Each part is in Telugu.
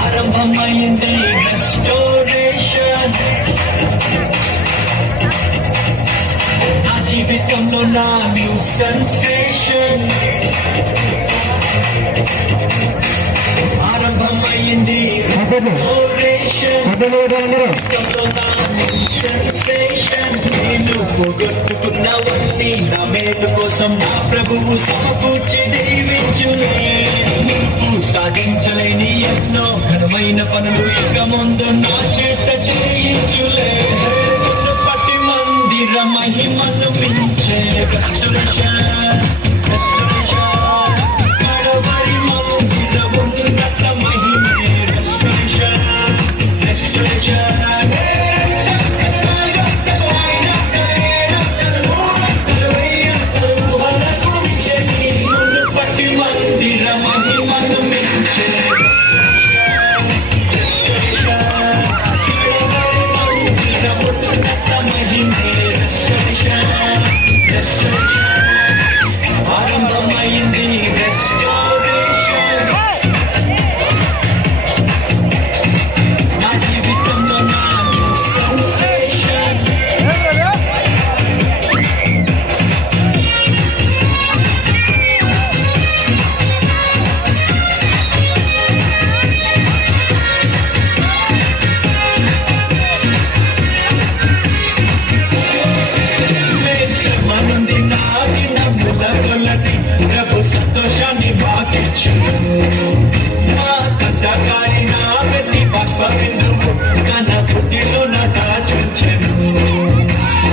ఆరంభమైంది రెస్టోరేషన్, నా జీవితంలో నా న్యూ సెన్సేషన్. ఆరంభమైంది రెస్టోరేషన్, నేను పోగొట్టుకున్నవన్నీ నా మేలు కోసం నా ప్రభువు సమకూర్చి దీవించులే. సాధించలేని ఎన్నో ఘనమైన పనులు ఇక ముందు నా చేత చేయించులే. పట్టి మందిర మహిమను మించే కడవరి మందిర ఉన్నత మహిమే పట్టి మందిర మహిమను మించే ఆరంభమైంది రెస్టోరేషన్, నా జీవితంలో నా న్యూ సెన్సేషన్. మనుంది నాది నమ్ముల కొలది ప్రభు సంతోషాన్ని మాకిచ్చును. నా కంటకారి నా ప్రతి బాష్ప బిందువు కన బుద్ధిలో నా దాచుంచెను.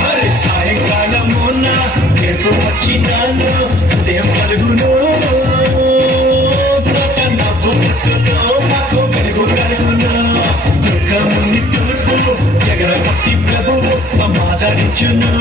మరి సాయంకాలము నా ఎటు వచ్చినాను ఉదయం కలుగును. నవ్వు పుట్టులో మాకు వెలుగు కలుగును. దుఃఖముని తూర్పు జగరపతి ప్రభువు మమ్మాదరించును.